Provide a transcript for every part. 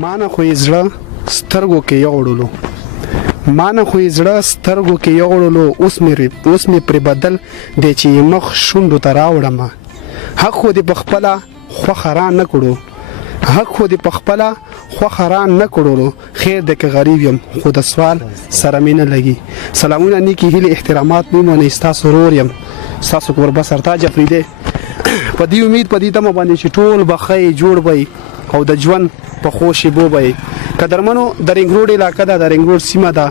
مانه خو یې زړه سترګو کې یوړلو مانه خو یې زړه سترګو کې یوړلو اوس مې پرې بدل دی چې مخ شونډو ته راوړم حق خو دې په خپله خوښه را نه کړو حق خو دې په خپله خوښه را نه کړو خیر دی که غریب یم خو د سوال سره مې نه لګي سلامونه نیکې هیلې احترامات مې منئ ستاسو ورور یم ستاسو کوربه سرتاج افریدی په دې امید په دې تمه باندې چې ټول به ښه جوړ وي او د ژوند په ښو شیبو به وي قدرمنو د رنګ روډ علاقه ده د رنګ روډ سیمه ده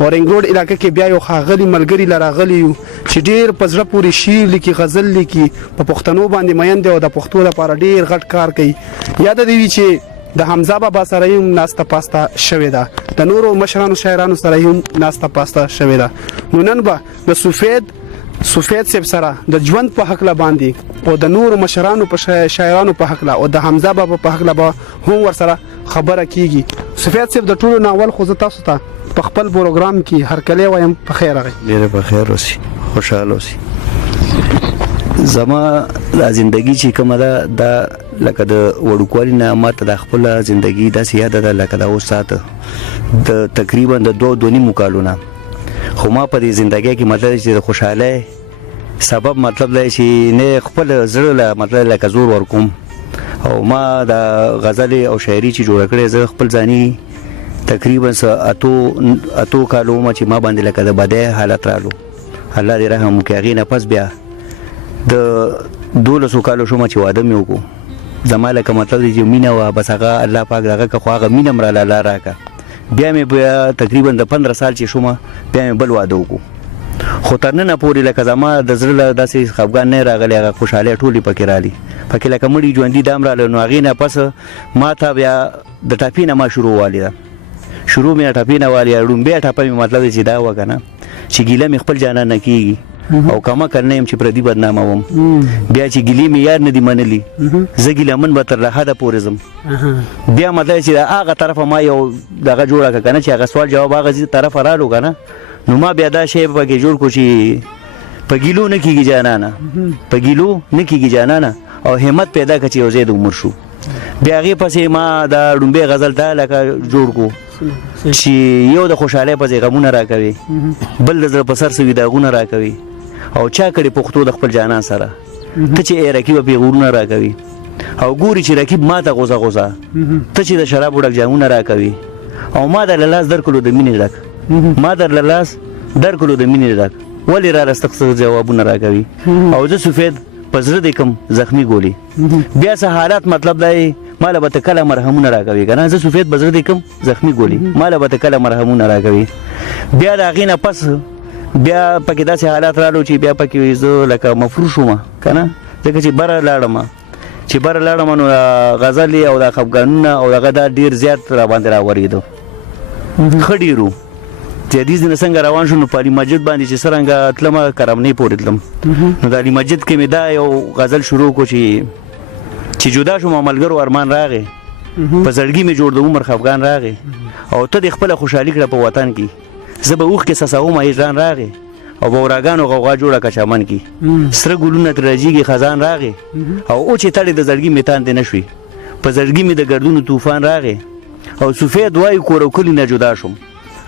او رنګ روډ علاقه کې بیا یو ښاغلي ملګري لراغلي یو چې ډیر په زړه پورې شعر لیکي غزل لیکي په پښتنو باندې مین دی او د پښتو لپاره ډیر غټ کار کوي یاد دی وی چې د حمزه بابا سره یې ناسته پاسته شوې ده د نورو مشرانو شاعرانو سره یې ناسته پاسته شوې ده نو نن به د سفید صاحب سره د ژوند په حق لا باندې او د نورو مشرانو په شاعرانو په حق لا او د حمزه بابا په حق لا به هم ور سره خبره کیږي سفید صاحب د ټولو ناول خو زه تاسو ته په خپل پروګرام کې هر کله وایم په خیر راغی ډیر په خیر اوسئ خوشاله اوسئ زما د ژوندۍ چې کومه ده دا لکه د وړوکوالي نه ماته د خپل ژوندۍ داسې یاد ده لکه دا اوس ساته د تقریبا د 2.5 کالونه خو ما په دې ژوندۍ کې مطلب چې د خوشاله سبب مطلب دی چې نه خپل زړه له مطلب لکه زور ورکوم او ما د غزل او شاعري چې جوړ کړې زه خپل ځاني تقریبا اتو کالو ما چې ما باندې لکه د بده حالت رالو الله دې رحم وکړي هغې نه پس بیا د 12 کالو شوم چې واده مې وکړو زما لکه مطلب دی چې مینه وه بس هغه الله پاک دغه که خو هغه مینه م راله الله راکړه بیا مې بیا تقریبا د 15 سال چې شوم بیا مې بل واده وکړو خو تر ننه پورې لکه زما د زړه له داسې خفګان نه راغلی هغه خوشحالۍ ټولې پکې رالي پکې لکه مړي ژوندي دام راله نو هغې نه پس ما ته بیا د ټاپې نه ما شروع والي ده شروع مې ټاپې نه والي ړومبۍ ټاپه مې مطلب دی چې دا وه که نه چې ګیله مې خپل جانان نه کېږي او کما کنه يم چې پردي بدنامه وم بیا چې ګلی می یار نه دی منلی زه ګلمن به تر له حده پورې زم بیا مطلب چې هغه طرفه ما یو دغه جوړه کنه چې هغه سوال جواب هغه طرف رالو کنه نو ما بیا دا شی په کې جوړ کو چې په ګیلو نه کیږي جانانه په ګیلو نه کیږي جانانه او همت پیدا کړي او زید عمر شو بیا هغه پسې ما دا ډومبه غزل ته لکه جوړ کو چې یو د خوشاله په غمونه راکوي بل د په سر سوي داغونه راکوي او چا کړي پښتو د خپل جانان سره ته چې رقیب په غورونه راکوي او ګوري چې رقیب ماته غوزه ته چې د شراب وډک جامونه راکوي او ما د لاس درکلو د مینې ډک ما در لاس درکلو د مینې ډک ولی را رستخص جوابونه راکوي او زه سفید پزړه د کم زخمی ګولي بیا سه حالات مطلب دی مال به کله مرهمونه راکوي کنه زه سفید بزړه د کم زخمی ګولي مال به کله مرهمونه راکوي بیا دا غینه پس بیا پکې داسې حالات رالو چې بیا پکې زه لکه مفروش وم کنه ځکه چې بره لاړم نو غزل او د خفګانونه او دغه دا ډیر زیات را باندې راورېدو ښه ډېرو چې حدیث نه څنګه روان شو نو په علي مسجد باندې چې څرنګه تلم کرمنۍ پورې تلم نو د علي مسجد کې مې دا یو غزل شروع کو چې جدا شوم ملګرو ارمان راغی په زړګي مې جوړ د عمر خفګان راغی او ته د خپله خوشحالي کړه په وطن کې زه به اوښ کې سساوم هجران راغی او به وراګانو غوغا جوړه که چمن کې سره ګلونه ترې راجېږي خزان راغی او چې تړې د زړګي مې تاندې نه شوې په زړګي مې د ګردونو طوفان راغی او سفید وایي کور او کلي نه جدا شوم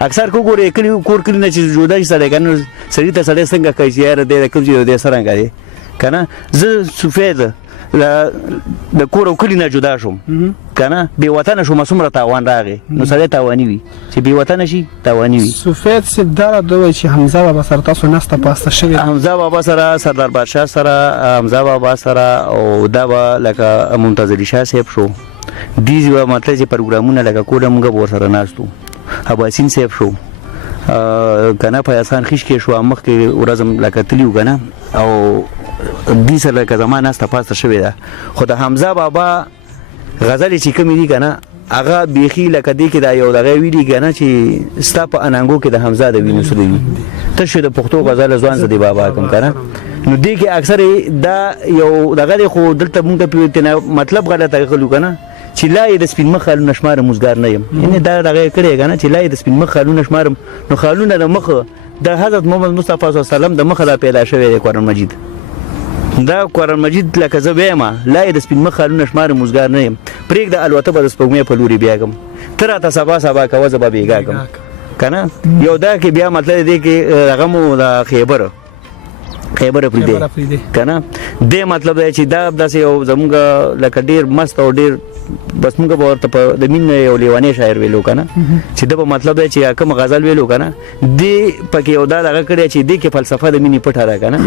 اکثر کو ګورې کور کلي نه چې جدا شي سړی که نه سړي ته سړی څنګه کوي چې یاره دی د کوم ځای دی څرنګه دی که نه زه سفید د کور او کلي نه جدا شوم که نه بې وطنه شوم څومره تاوان راغی نو سړی تاواني وي چې بې وطنه شي تاواني وي سفید صاحب دا راته ووایي چې حمزه بابا سره تاسو ناسته پاسته شوې حمزه بابا سره سردار بادشاه سره حمزه بابا سره او دا به لکه ممتاز علي شاه صاحب شو دې به مطلب چې پروګرامونه لکه کوله موږ به ورسره ناستو اباسین صاحب شو کنه په احسان خیش کې شو مخکې ورځم لکه تلیو کنه او دې سره لکه زما ناسته پاسته شوې ده خو د حمزه بابا غزلې چې کومې دي کنه هغه بیخي لکه دې کې دا یو دغه ویډي کنه چې ستا په انانګو کې د حمزه د وینو سره وي تشه د پښتو غزل ځوان زدي بابا کوم کنه نو دې کې اکثر دا یو دغه خو دلته مونږ په مطلب غلطه غلو کنه چې لای د سپین مخ خالونه شمار موزګار نه یم یعنی دا دغه کړی کنه چې لای د سپین مخ خالونه شمار نو خالونه د مخ د حضرت محمد مصطفی صلی الله علیه وسلم د مخ لا پیدا شوی دی قرآن مجید دا قرآن مجید لکه زه وایم لا یې د سپین مخ خالونه شمار موزګار نه یم پرېږده الوته به د سپوږمۍ په لوري بیاږم ته راته سبا کوه زه به بېګا کړم که نه یو دا کې بیا مطلب دی کې هغه مو د خیبر پرېږدی که نه دې مطلب دی چې دا داسې یو زمونږ لکه ډېر مست او ډېر بس مونږ به ورته په د مین یو لیوانی شاعر ویلو که نه چې ده به مطلب دی چې کوم غزل ویلو که نه دې پکې یو دا دغه کړی چې دې کې فلسفه د مینې پټه ده که نه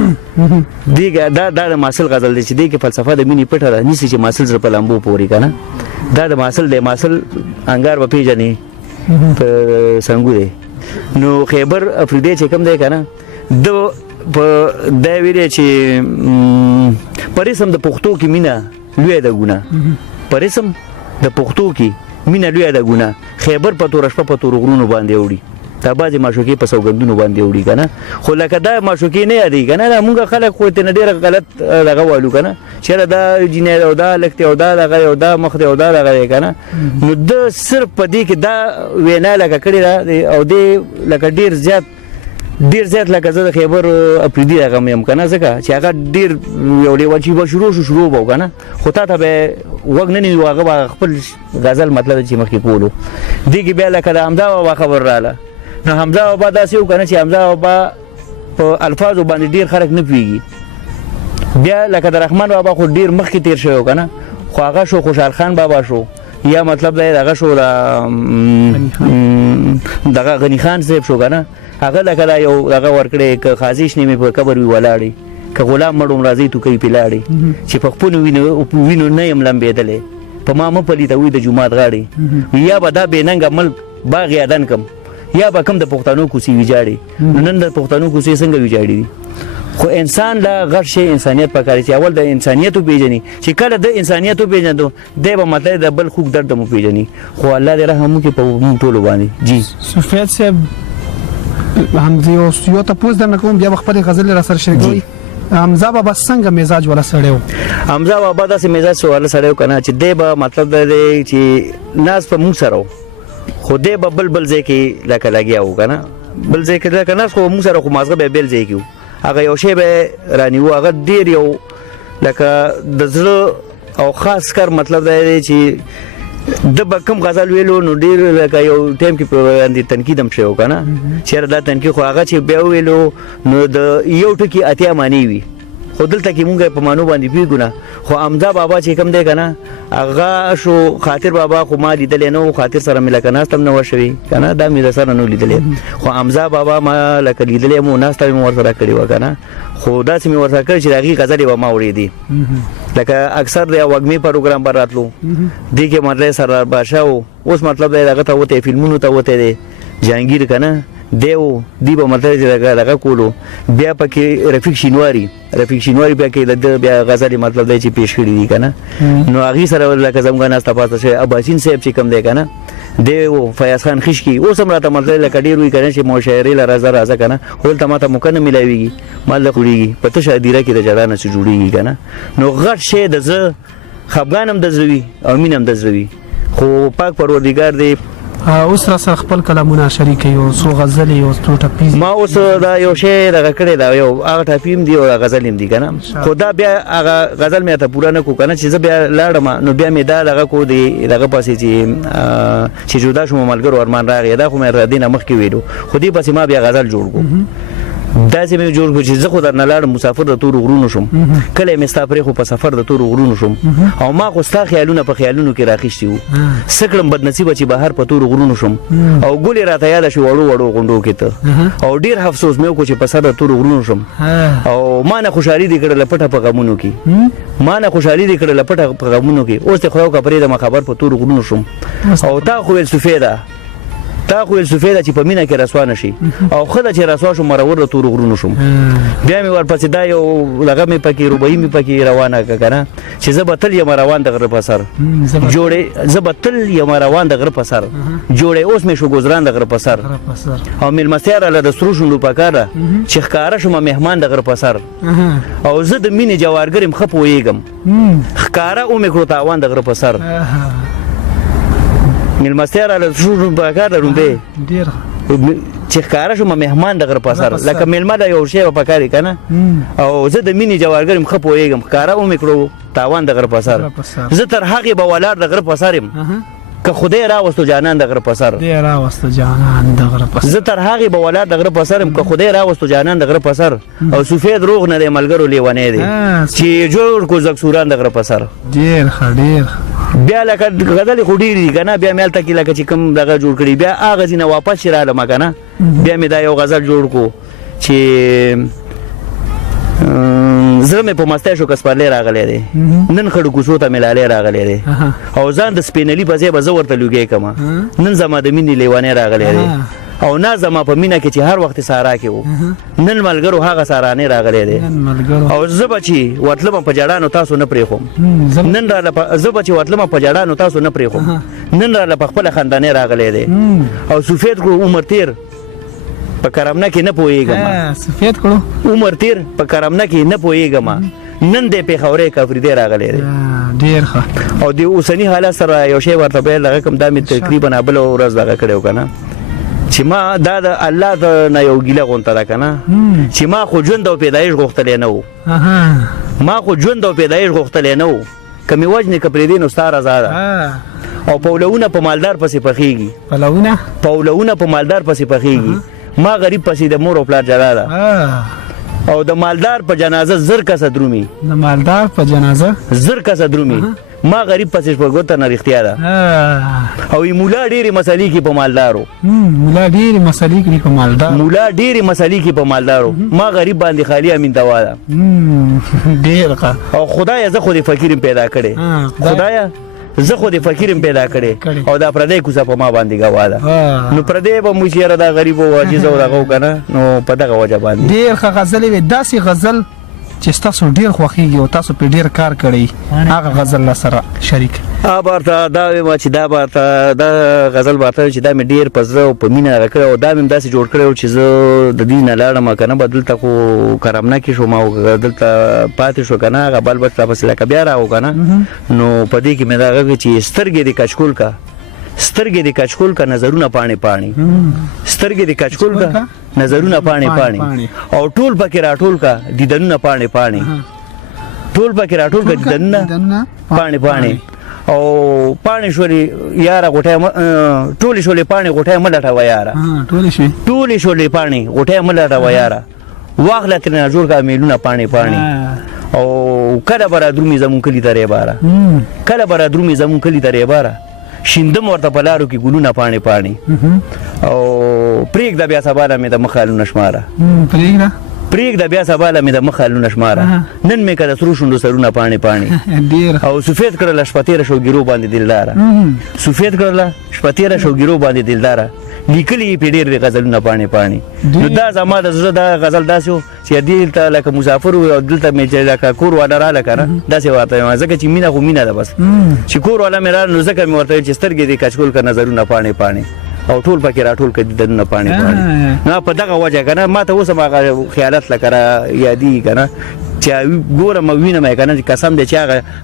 دا د ماسل غزل دی چې دې کې فلسفه د مینې پټه ده نیسي چې ماسل زړه په لامبو پورې که نه دا د ماسل دی ماسل انګار به پېژنې په سنګو دی نو خیبر افریدی چې کوم دی که نه د په دا ویلې چې په رسم د پښتو کې مینه لویه ده ګناه په رسم د پښتو کې مینه لویه ده ګناه خیبر په توره شپه په تورو غرونو باندې وړي دا بعضې معشوقې په سوګندونو باندې وړي که نه خو لکه دا معشوقې نه یادېږي که نه دا مونږ خلک خو ترې نه ډېره غلط دغه والو که نه چېرې دا جینۍ او دا لښتې او دا دغه او دا مخ دی او دا دغه دی که نه نو ده صرف په دې کې دا وینا لکه کړې ده او دې لکه ډېر زیات لکه زه د خیبر افریدي هغه یم که نه ځکه چې هغه ډېر یو لیوه چې به شروع به و که نه خو تا ته به غوږ نه نیو هغه به خپل غزل مطلب چې مخکې کولو دې کې بیا لکه د حمزه بابا خبر راله نو حمزه بابا داسې و که نه چې حمزه بابا په الفاظو باندې ډېر خلک نه پوهېږي بیا لکه د رحمان بابا خو ډېر مخکې تېر شوی که نه خو هغه شو خوشحال خان بابا شو یا مطلب دی هغه شو دغه غني خان صاحب شو که نه هغه لکه دا یو هغه ورکړی که خازش نه مې په قبر وي ولاړې که غلام مړوم راځئ توکۍ پې لاړې چې په خپلو وینو نه یم لمبېدلی په ما مه پلیتوي د جومات غاړې یا به دا بې ننګه ملک باغ یادن کم یا به کم د پښتنو کوڅې ویجاړې نو نن د پښتنو کوڅې څنګه ویجاړې دي خو انسان لا غټ شی انسانیت پکار چې اول د انسانیت وپېژني چې کله د انسانیت وپېژندو دی به مطلب د بل خوږ درد هم وپېژني خو الله دې رحم وکړي په موږ ټولو باندې جی سفید صاحب حمزه یو تپوس درنه کوم بیا خپل غزل را سره شریکوي حمزه بابا څنګه مزاج ولا سړیو حمزه بابا داسې مزاج ولا سړیو کنه چې دی به مطلب دی چې ناس په موږ سره خو دی به بل ځای کې لکه لګیا و کنه بل ځای کې لکه ناس خو موږ سره خو مازغه به بل ځای کې هغه یو شی به رانیو هغه ډیر یو لکه د زړه او خاص کار مطلب دی چې د به کوم غزل ویلو نو ډېر لکه یو ټایم کې په باندې تنقید هم شوی که نه چېرې دا تنقید خو هغه چې بیا وویلو نو د یو ټکي اتیا معنی وي خو دلته کې مونږ په معنو باندې پوهېږو نه خو حمزه بابا چې کوم دی که نه هغه شو خاطر بابا خو ما لیدلی نه و خاطر سره مې لکه ناسته هم نه وه شوې که نه دا مې د سره نه لیدلی خو حمزه بابا ما لکه لیدلی هم و ناسته مې ورسره کړې وه که نه خو داسې مې ورسره کړې چې د هغې غزلې به ما اورېدې لکه اکثر د وږمې پروګرام به راتلو دې کې مطلب سردار بادشاه و اوس مطلب دی دغه ته وتی فلمونو ته وتی دی جهانګیر که نه دی و دی به مطلب چې دغه کولو بیا پکې رفیق شینواري بیا کې د بیا غزلې مطلب دی چې پیش کړي دي که نه نو هغې سره لکه زموږ ناسته پاسته شوی اباسین صاحب چې کوم دی که نه دی و فیاض خان خشکي اوس هم راته مطلب لکه ډېر وي که نه چې مشاعرې له راځه که نه خو دلته ماته موقع نه میلاویږي ما دلته خوړېږي په تشه هدیره کې د جړا نه څه جوړېږي که نه نو غټ شی د زه خفګان هم د زړه وي او مینه هم د زړه وي خو پاک پروردګار دی اوس را سره خپل کلامونه شریکوي او څو غزلې او څو ټپې ما اوس دا یو شی دغه کړی دا یو هغه ټپې هم دي او غزل هم دي که نه خو دا بیا هغه غزل مې ته پوره نه کړو که نه چې زه بیا لاړم نو بیا مې دا دغه کو دی دغه پسې چې جدا شوم ملګرو ارمان راغی دا خو مې را دې نه مخکې ویلو خو دې پسې ما بیا غزل جوړ کړو داسې مې جوړ کړو چې زه خو درنه لاړم مسافر د تورو غرونو شم کله مې ستا پرې خو په سفر د تورو غرونو شم او ما خو ستا خیالونه په خیالونو کې راخیستي وو څه کړم بدنصیبه چې بهر په تورو غرونو شم او ګلې راته یاده شوې وړو غونډو کې ته او ډېر افسوس مې وکړو چې په سر د تورو غرونو شم او ما نه خوشحالي دې کړله پټه په غمونو کې اوس دې خدای وکړه پرېږدمه خبر په تورو غرونو شم او تا خو ویل سفیده چې په مینه کې رسوا نه شي او ښه ده چې رسوا شم مرور د تورو غرونو شم بیا مې ورپسې دا یو دغه مې پکې روبایي مې پکې روانه کړه که نه چې زه به تل یم روان د غره په سر جوړې اوس مې شو ګزران د غره په سر او مېلمستیا راله د سرو شونډو په کار ده چې ښکاره شومه مهمان د غره په سر او زه د مینې جوارګر یم ښه پوهېږم ښکاره ومې کړو تاوان د غره په سر مېلمستیا راله سرو شونډو په کار ده رومبې چې ښکاره شوم مهمان د غره په سر لکه میلمه د یو شی په کار کنه او زه د مینې جوارګر مخ پوهېږم ښکاره ومې کړو تاوان د غره په سر زه تر هغې به ولاړ د غره په سر یم که خدای راوستو جانان د غره په سر زه تر هغې به ولاړ د غره په سر یم که خدای راوستو جانان د غره په سر او سفید روغ نه دی ملګرو لیونی دی چې جوړ کو زکسوران د غره په سر ډېر ښه ډېر بیا لکه غزلې خو ډېرې دي که نه بیا مې هلته کې لکه چې کوم دغه جوړ کړي بیا هغه ځینه واپس چې رالم که نه بیا مې دا یو غزل جوړ کو چې زړه مې په مستی شو که سپرلی راغلی دی نن خړو کوڅو ته مې لالی راغلی دی او ځان د سپینلي په ځای به زه ورته لوګی کړم نن زما د مینې لیونی راغلی دی او نه زما په مینه کې چې هر وخت سارا کې و نن ملګرو هغه سارانې راغلی دی او زه به چې ورتلم په جړانو تاسو نه پرېښوم نن راله زه به چې ورتلم په جړانو تاسو نه پرېښوم نن راله په خپله خندانې راغلی دی او سفید کړو عمر تیر په کرمنه کې نه پوهېږم سفید کړو عمر تیر په کرمنه کې نه پوهېږم نن دی پېښورۍ کفریدی راغلی دی ډېر ښه او د اوسني حالت سره یو شی ورته بیل دغه کوم دا مې تقریبا بله ورځ دغه کړی و که نه چې ما دا د الله د نه یو ګیله غونته ده که نه چې ما خو ژوند او پیدایش غوښتلی نه و ما خو ژوند او پیدایش غوښتلی نه و که مې وژنې که پرېږدې نو ستا رضا ده او پولونه په مالدار پسې پخېږي پولونه په مالدار پسې پخېږي ما غریب پسې د مور او پلار جلا ده او د مالدار په جنازه زر کسه درومي زر کسه درومي ما غریب پسې شپږ نه رښتیا ده او مولا ډېرې مسلې کې په مالدارو مولا ډېرې مسلې کې په مالدارو ما غریب باندې خالي امین دوا ده او خدایه زه خو دې فقیر پیدا کړې خدایه زه خو دې فقیر پیدا کړې او دا پردی کوڅه په ما باندې ګواه ده نو پردی به موږ یاره دا غریب او عاجز او دغه که نه نو په دغه وجه باندې ډېر ښه غزلې وې داسې غزل چې ستاسو ډېر خوښېږي او تاسو پرې ډېر کار کړی هغه غزل له سره شریک بارته دا وایم چې دا بارته دا غزل بارته چې دا مې ډېر په زړه او په مینه هغه کړی او دا مې داسې جوړ کړی و چې زه د دې نه لاړم که نه به دلته خو کرمنه کې شوم او دلته پاتې شو که نه هغه بل بچ راپسې لکه بیا راغو که نه نو په دې کې مې دا غږ چې سترګې دې کچکول که سترګې دې کچکول که نظرونه پاڼې پاڼې سترګې دې کچکول که نظرونه پاڼې پاڼې او ټول پکې راټول که دیدنونه پاڼې پاڼې ټول پکې راټول که دیدنونه پاڼې پاڼې او پاڼې شولې یاره غوټۍ ټولې شولې پاڼې غوټۍ مه لټوه یاره ټولې شولې پاڼې غوټۍ مه لټوه یاره واخله ترېنه جوړ کړه میلونه پاڼې پاڼې او کله به رادرومي زمونږ کلي ته ریباره کله به رادرومي زمونږ کلي ته ریباره شیندم ورته په لارو کې ګلونه پاڼې پاڼې او پرېږده بیا سبا له مې د مخ خالونه شماره پرېږده بیا سبا له مې د مخ خالونه شماره نن مې که د سرو شونډو سرونه پاڼې پاڼې او سفید کړله شپه تېره شوګیرو باندې دلداره سفید کړله شپه تېره شوګیرو باندې دلداره لیکلي یې پرې ډېر دي غزلونه پاڼې پاڼې نو دا زما د زړه دا غزل داسې و چې دلته لکه مسافر و او دلته مې چې لکه کور والا راله که نه داسې ورته وایم ځکه چې مینه خو مینه ده بس چې کور والا مې راله نو ځکه مې ورته ویل چې سترګې دې کچکول که نظرونه پاڼې پاڼې او ټول پکې راټول که دیدنونه پاڼې پاڼې نو په دغه وجه که نه ما ته اوس هم هغه خیالات لکه را یادېږي که نه چې ګورم او وینم یې که نه قسم دی چې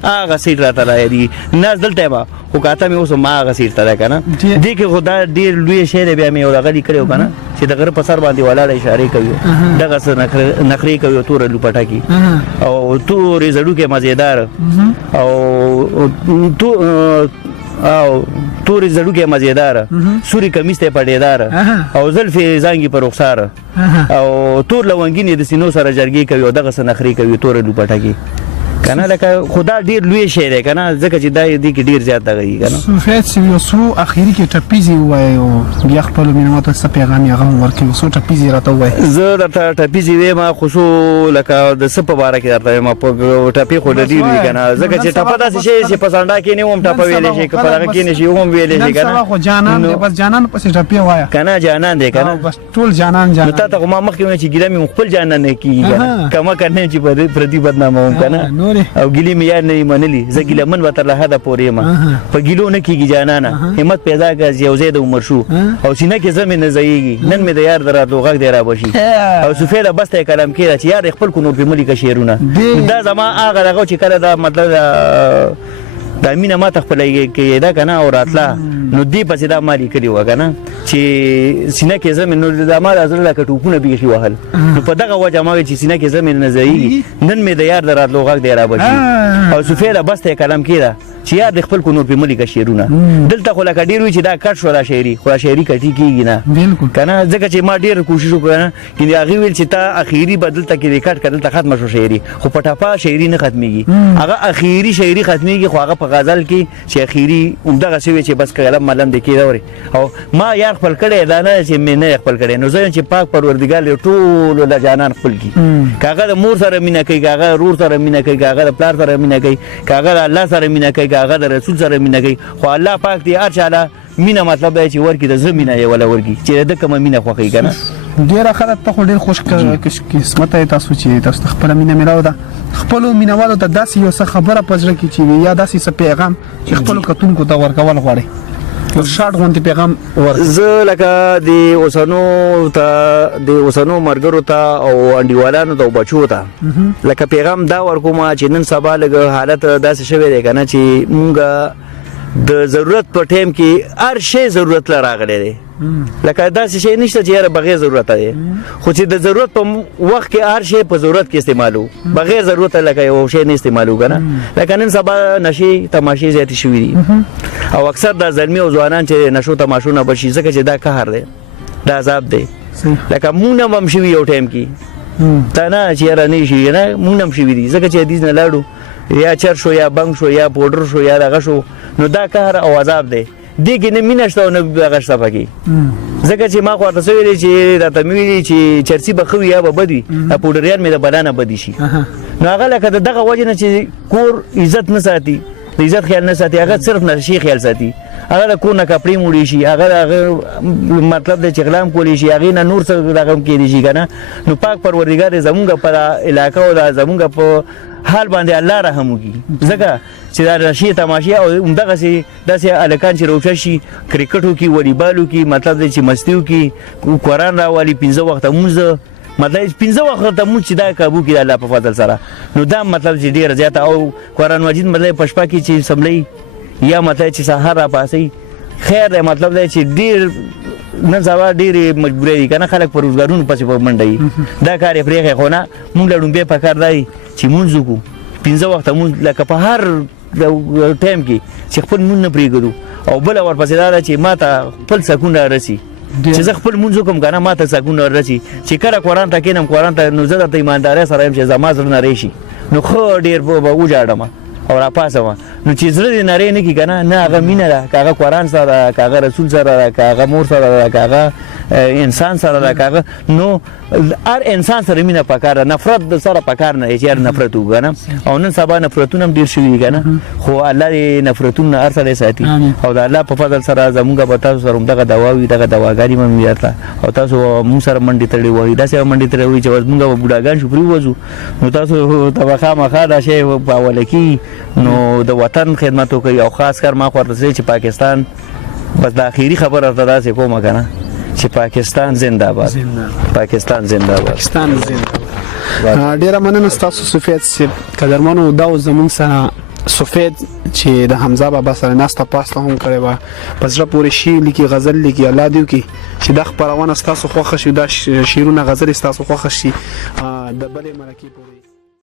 هغه سیټ راته را یادېږي ناست دلته یم خو کاته مې اوس هم هغه سیټ ته دی که نه دې کې خو دا ډېر لوی شی دی بیا مې یو دغه لیکلی و که نه چې د غره په سر باندې ولاړه اشارې کوي دغسې نخرې کوي او توره لوپټکي او تورې زړوکې مزېدار او تورې زړوکې مزېداره سوري کمیس ته پډېداره او زلفې زانګې په رخساره او تور لونګین د سینو سره جرګې کوي او دغسې نخرې کوي توره لوپټکي که نه لکه خو دا ډېر لوی شی دی که نه ځکه چې دا دې کې ډېر زیات دغه وي که نه سفید صاحب یو څو اخري کې ټپیزې ووایئ او بیا خپلو مینوالو ته څه پیغام یې هغه هم ورکوي څو ټپیزې راته ووایئ زه درته ټپیزې ویم خو څو لکه د څه په باره کې درته ویم ټپې خو ډېر وي که نه ځکه چې ټپه داسې شی چې په سنډا کې نه هم ټپه ویلی شي که په دغه کې نه شي هم ویلی شي که نه خو جانان دی بس جانان پسې ټپې وایه که نه جانان دی که نه بس ټول جانان نو تا ته خو ما مخکې ویل چې ګیله مې خپل جانان نه کېږي که نه کمه که نه چې پردي بدناموم که نه او ګیلې مې یاد نه منلي زه ګیلهمن به تر له حده پورې یم په ګیلو نه کېږي جانانه همت پیدا کړه یو ځای د عمر شو او سینه کې زه مې نه ځایږي نن مې د یار د راتلو غږ دی رابشي او سفیده بس ته یې کلام کېده چې یار خپل کو نور پرې مه لیکه شعرونه دا زما هغه دغه چې کله دا مطلب دا مینه ما ته خپل کېدا کنه او راتله نو دی پسې دا مالي کړی و کنه چې سینه کې زمين نو د ما د زړه لکه ټوپونه بیخي وهل نو په دغه وجه ما چې سینه کې زمين نه ځي نن مې د یار دراتلو غږ دی را بچي او سفیده بس ته کلام کیدا چې یار د خپل کو نور په ملي کا شعرونه دلته خو لکه ډیر وی چې دا کټ شو دا شاعري خو شاعري کټی کیږي نه بالکل کنه ځکه چې ما ډیر کوشش وکړم چې هغه ویل چې تا اخیری بدل ته کې ریکارډ کړل ته ختم شو شاعري خو پټاپا شاعري نه ختميږي هغه اخیری شاعري ختميږي خو هغه په غزل کې چې اخیری عمدغه شوی چې بس کلم ملم د کېدوري او ما یار خپل کړي دا نه چې مې نه خپل کړي نو زه چې پاک پروردګار ټول د جانان خپل کی کاغه د مور سره مینه کوي کاغه رور سره مینه کوي کاغه د پلار سره مینه کوي کاغه د الله سره مینه کوي کاغه د رسول سره مینه کوي خو الله پاک دې هر چاله مینه مطلب دی چې ورکی د زمینه یې ولا ورکی چې د کوم مینه خوخی کنه ډیر خلک ته ډیر خوش قسمت تاسو چې تاسو خپل مینه ملاو ده خپل مینوالو ته داسې یو څه خبره پزړه کې چې یا داسې څه پیغام چې خپل کتونکو ته ورکول غواړي شارټ غونډه پیغام زه لکه د اوسنو مرګرو ته او انډیوالانو ته بچو ته لکه پیغام دا ورکوم چې نن سبا لګ حالت داسې شوی دی کنه چې مونږه د ضرورت په ټیم کې هر شی ضرورت راغلی دی لکه داسې شی نشته چې یاره بغیر ضرورت دی خو چې د ضرورت په وخت کې هر شی په ضرورت کې استعمالو بغیر ضرورت لکه یو شی نه استعمالو کنه لکه نن سبا نشي تماشې زیاتې شوې دي او اکثر د زلمی او ځوانان چې نشو تماشونه بشي ځکه چې دا قهر دی دا عذاب دی لکه مونږ هم شوي یو ټیم کې تا نه چې یاره نه شي نه مونږ هم شوي دي ځکه چې حدیث نه لاړو یا چر شو یا بنګ شو یا پودر شو یا دغه شو نو دا قهر او عذاب دی دغه نه مینشته او نه دغه شته پکې ځکه چې ما خو تاسو ویلي چې راته ویلي چې چرسي بخوي یا بدوي پودریان مې د بلانه بدی شي نو هغه لکه دغه وجه نه چې کور عزت نه ساتي د عزت خیال نه ساتي هغه صرف نشي خیال ساتي هغه د کور نه کپړې موړي شي هغه مطلب د چغلام کولی شي هغه نه نور څه دغه کې شي کنه نو پاک پروردګار زمونږ په علاقې او زمونږ په حال باندې الله رحم وکي ځکه چې دا راشي تماشې او دغه سي داسې الکان چې روښه شي کرکټو کې والیبالو کې مطلب چې مستیو کې قرآن راوالي 15 وخت مونږ مطلب 15 وخت مونږ چې دا کابو کې الله په فضل سره نو دا مطلب چې ډیر زیات او قرآن مجید مطلب پښپا کې چې سملي یا مطلب چې سحر را پاسي خیر دی مطلب دی چې ډیر نن سبا ډېرې مجبورې دي کنه خلک په روزګارونو پسې په منډه دا کار یې پرېښی خو نه مونږ له ډومبې په کار دی چې مونځ وکړو 15 وخته مونځ لکه په هر ټایم کې چې خپل مونځ نه پرېږدو او بله ورپسې دا ده چې ما ته خپل سکون رارسي چې زه خپل مونځ وکړم که نه ما ته سکون رارسي چې کله قرآن ته کښېنم قرآن ته نو زه درته ایماندارۍ سره یم چې زما زړه نری شي نو ښه ډېر به وجاړم او راپاسم نو چې زړه دې نری نه کړي که نه هغه مینه ده که هغه قرآن سره ده که هغه رسول سره ده که هغه مور سره ده که هغه انسان سره ده که هغه نو هر انسان سره مینه پکار ده نفرت د سره پکار نه چې هر نفرت وکړه نه او نن سبا نفرتونه هم ډېر شوي دي که نه خو الله دې نفرتونه هر سړی ساتي او د الله په فضل سره زمونږ به تاسو سره همدغه دوا وي دغه دواګانې به مې درته او تاسو مونږ سره منډې تړلې وایي داسې به منډې تړلې وایي چې مونږ به بوډاګان شو پرېوځو نو تاسو ته به خامخا دا شی په حواله کي نو د وطن خدمت وکړي او خاص کر ما خو ورته چې پاکستان بس د اخیری خبره ورته داسې کومه که نه چې پاکستان زنده باد پاکستان زنده باد پاکستان زنده ډیره مننه تاسو سفید صاحب قدرمنو دا زمون سره سفید چې د حمزه بابا سره ناسته پاسته هم کړې وه په زړه پورې شعر لیکي غزل لیکي الله دې وکړي چې دا خپرونه ستاسو خوښه شي دا شعرونه غزل ستاسو خوښه شي د بلې مرکې پورې